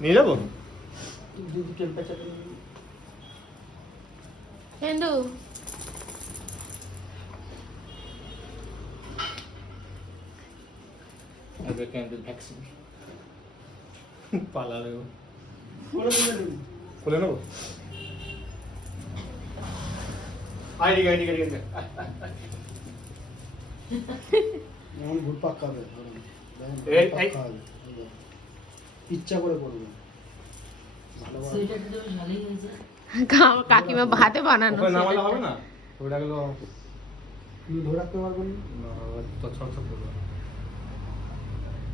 নিয়ে যাবো টেম্পারেচার কেন্দু আগে ক্যান্ডেল ভ্যাকসিন পালালে খুলে নেবো আইডি এমন ভুল পাক্কা হবে এই ইচ্ছা করে করবে কাকিমা ভাতে বানানো ওকে নামালে হবে না ওটা গেল তুমি ধরে রাখতে পারবেন না তো ছট ছট করবে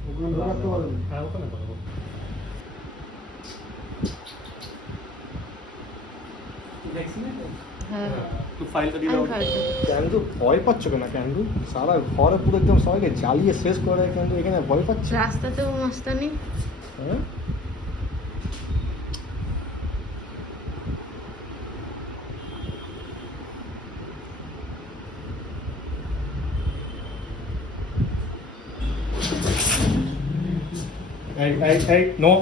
ওখানে ধরে রাখতে পারবেন হ্যাঁ ওখানে পারবো হ্যাঁ তুই ফাইলটা দিয়ে আমি দাও ফাইলটা দিচ্ছি। ক্যান্দু ভয় পাচ্ছ কেন ক্যান্দু সারা ঘরে পুরো একদম সবাইকে জ্বালিয়ে শেষ করে ক্যান্দু এখানে ভয় পাচ্ছে রাস্তাতেও মস্তানি হ্যাঁ এই নো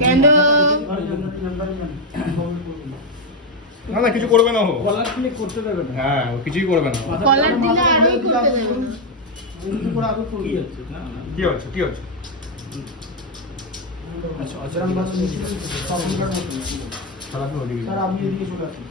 কেন্দু না না কিছু করবে না ও কলার ক্লিক করতে দেবে না হ্যাঁ ও কিছুই করবে না কলার দিলে আরোই করতে দেবে কিন্তু করে আগে কি হচ্ছে না কি হচ্ছে আচ্ছা আচরণ বাস নিচে সব মতো সারাদিন ওদিকে স্যার আপনি এদিকে চলে আসুন